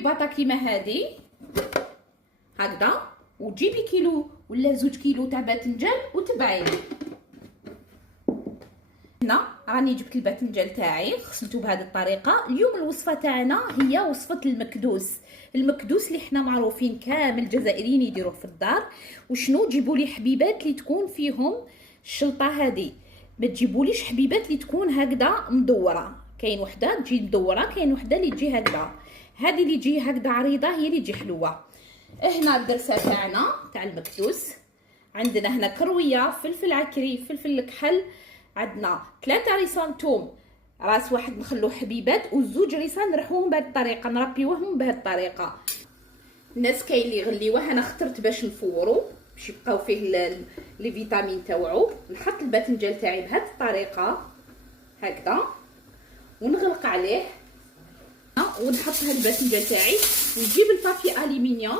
باطا كيما هادي هكذا، وتجيبي كيلو ولا 2 كيلو تاع باذنجان وتبعيه. هنا راني جبت الباذنجان تاعي غسلته بهذه الطريقه. اليوم الوصفه تاعنا هي وصفه المكدوس. المكدوس اللي حنا معروفين كامل الجزائريين يديروه في الدار. وشنو؟ جيبوا لي حبيبات اللي تكون فيهم الشلطه هذه، ما تجيبوليش حبيبات اللي تكون هكذا مدوره. كاين وحده تجي مدوره، كاين وحده اللي تجي هكذا. هذه اللي تجي هكذا عريضه هي اللي تجي حلوه. هنا الدرسه تاعنا تاع المكدوس. عندنا هنا كرويه، فلفل عكري، فلفل الكحل، عندنا 3 ريسان توم، راس واحد نخلوه حبيبات، و2 ريسان نرحوهم بهذه الطريقه، نربيوهم بهذه الطريقه. الناس كاين اللي يغليوه، انا اخترت باش نفورو باش يبقاو فيه لي فيتامين تاوعو. نحط الباذنجان تاعي بهذه الطريقه هكذا ونغلق عليه، ونحط هاد الباذنجان تاعي ونجيب البابي الومنيوم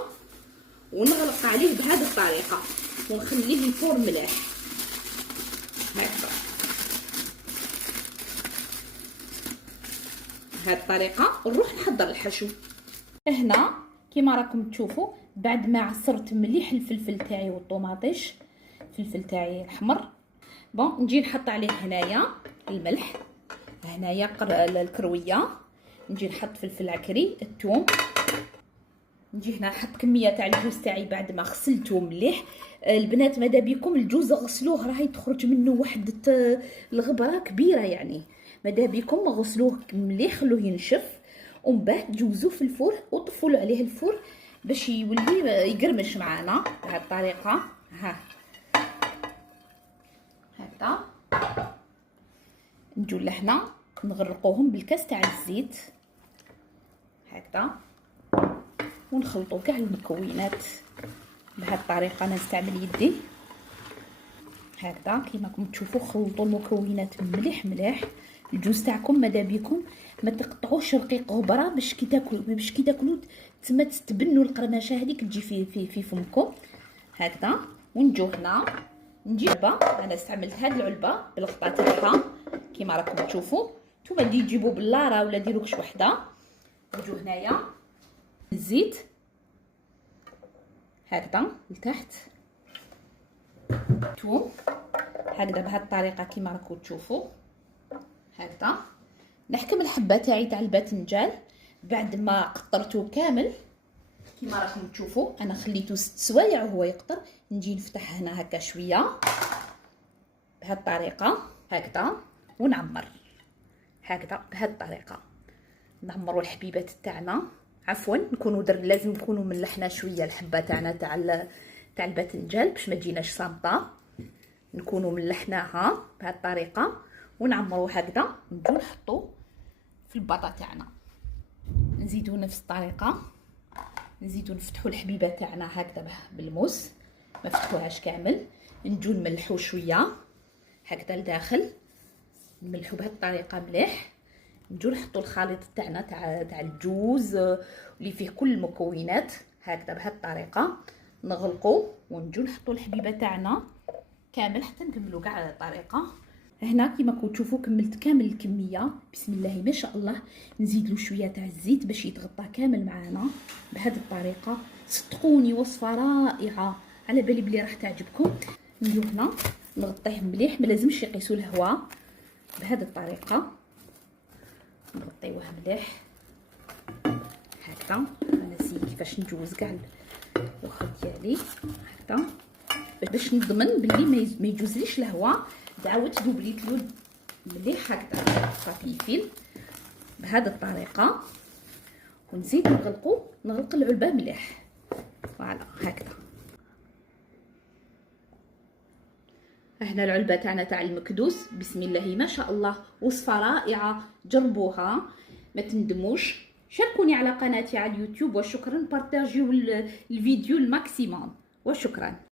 ونغلق عليه بهذه الطريقه ونخليه يفور مليح هكذا. بهذه الطريقه نروح نحضر الحشو. هنا كيما راكم تشوفوا بعد ما عصرت مليح الفلفل تاعي والطوماطيش، الفلفل تاعي الاحمر بون، نجي نحط عليه هنايا الملح، هنايا الكرويه، نجي نحط فلفل عكري، الثوم، نجي هنا نحط كميه تاع الجوز تاعي بعد ما غسلته مليح. البنات ماذا بكم الجوز غسلوه راهي تخرج منه واحد الغبره كبيره، يعني ماذا بكم غسلوه مليح خلوه ينشف ومن بعد جوزوه في الفور وطفوا عليه الفور باش يولي يقرمش معانا بهذه الطريقه. ها هكذا نجو لهنا نغرقوهم بالكاس تاع الزيت هكذا ونخلطوا كاع المكونات بهذه الطريقه. انا نستعمل يدي هكذا كيما راكم تشوفوا. خلطوا المكونات مليح مليح. الجوز تاعكم ماذا بكم ما تقطعوش رقيق غبره باش كي تاكلوا تما تتبنوا القرمشه هذيك تجي في فمكم هكذا. ونجو هنا نجيبها، انا استعملت هذه العلبه بالغطاء تاعها كيما راكم تشوفوا. نتوما اللي تجيبوا باللاره ولا ديروا كش وحده. نجو هنايا الزيت هكذا لتحت، ثوم هكذا بهذه الطريقه كيما راكم تشوفوا هكذا. نحكم الحبه تاعي تاع الباذنجان بعد ما قطرته كامل كيما راكم تشوفوا. انا خليته 6 سوايع وهو يقطر. نجي نفتح هنا هكا شويه بهذه الطريقه هكذا ونعمر هكذا بهذه الطريقه. نعمروا الحبيبات تاعنا، عفوا نكونوا لازم نكونوا ملحنا شويه الحبه تاعنا تاع الباذنجان باش ما تجيناش صامته، نكونوا ملحناها بهذه الطريقه ونعمروا هكذا. نجو نحطوا في الباطا تاعنا، نزيدوا نفس الطريقه، نزيدوا نفتحوا الحبيبه تاعنا هكذا بالموس، ما فتحوهاش كامل. نجو نملحوا شويه هكذا لداخل، نملحوا بهذه الطريقه مليح. نجو نحطوا الخليط تاعنا تاع الجوز اللي فيه كل المكونات هكذا بهذه الطريقه، نغلقوا ونجو نحطوا الحبيبه تاعنا كامل حتى نكملوا كاع على الطريقه. هنا كيما راكم تشوفوا كملت كامل الكميه بسم الله ما شاء الله. نزيد له شويه تاع الزيت باش يتغطى كامل معانا بهذه الطريقه. صدقوني وصفه رائعه، على بالي بلي راح تعجبكم. نجيو هنا نغطيه مليح، ما لازمش يقيسوا الهواء بهذه الطريقه. نغطيوه مليح هكذا. انا نسيت كيفاش نجوز كاع الوخر ديالي هكذا باش نضمن بلي ما يجوزليش الهواء. دعوت دوبليت له مليح هكذا خفيفين بهذه الطريقه. ونزيد نغلق العلبه مليح فوالا هكذا. هنا العلبه تاعنا تاع المكدوس بسم الله ما شاء الله، وصفه رائعه، جربوها ما تندموش. شاركوني على قناتي على اليوتيوب وشكرا. بارطاجيو الفيديو الماكسيموم وشكرا.